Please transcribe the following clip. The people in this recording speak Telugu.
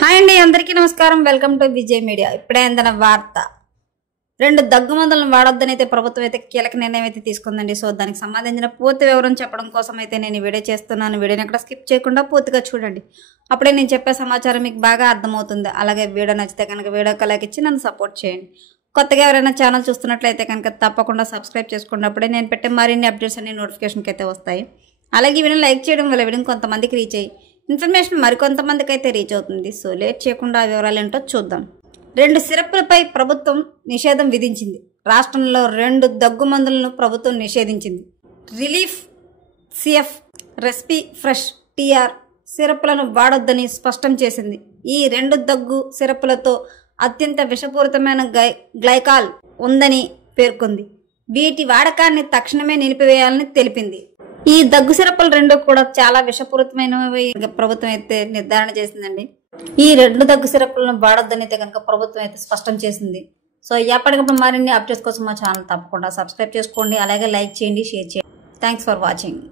హాయ్ అండి, అందరికీ నమస్కారం. Welcome to Vijay media. ఇప్పుడే అందిన వార్త. 2 దగ్గు మందులను వాడొద్దని అయితే ప్రభుత్వం అయితే కీలక నిర్ణయం అయితే తీసుకుందండి. సో దానికి సంబంధించిన పూర్తి వివరం చెప్పడం కోసం అయితే నేను వీడియో చేస్తున్నాను. వీడియోని ఎక్కడ స్కిప్ చేయకుండా పూర్తిగా చూడండి. అప్పుడే నేను చెప్పే సమాచారం మీకు బాగా అర్థమవుతుంది. అలాగే వీడియో నచ్చితే కనుక వీడియోకి లైక్ ఇచ్చి నన్ను సపోర్ట్ చేయండి. కొత్తగా ఎవరైనా ఛానల్ చూస్తున్నట్లయితే కనుక తప్పకుండా సబ్స్క్రైబ్ చేసుకోండి. అప్పుడే నేను పెట్టే మరిన్ని అప్డేట్స్ అన్ని నోటిఫికేషన్కి అయితే వస్తాయి. అలాగే వీడియోని లైక్ చేయడం వల్ల వీడియో కొంతమందికి రీచ్ అయ్యి ఇన్ఫర్మేషన్ మరికొంతమందికి అయితే రీచ్ అవుతుంది. సో లేట్ చేయకుండా ఆ వివరాలు ఏంటో చూద్దాం. 2 సిరప్లపై ప్రభుత్వం నిషేధం విధించింది. రాష్ట్రంలో 2 దగ్గు మందులను ప్రభుత్వం నిషేధించింది. రిలీఫ్ సిఎఫ్, రెస్పీ ఫ్రెష్ టీఆర్ సిరప్లను వాడొద్దని స్పష్టం చేసింది. ఈ 2 దగ్గు సిరప్లతో అత్యంత విషపూరితమైన గ్లైకాల్ ఉందని పేర్కొంది. వీటి వాడకాన్ని తక్షణమే నిలిపివేయాలని తెలిపింది. ఈ దగ్గు సిరప్లు 2 కూడా చాలా విషపూరితమైనవి ప్రభుత్వం అయితే నిర్ధారణ చేసిందండి. ఈ 2 దగ్గు సిరప్లను వాడొద్దని అయితే కనుక ప్రభుత్వం అయితే స్పష్టం చేసింది. సో ఎప్పటికప్పుడు మరిన్ని అప్డేట్స్ కోసం మా ఛానల్ తప్పకుండా సబ్స్క్రైబ్ చేసుకోండి. అలాగే లైక్ చేయండి, షేర్ చేయండి. Thanks for watching.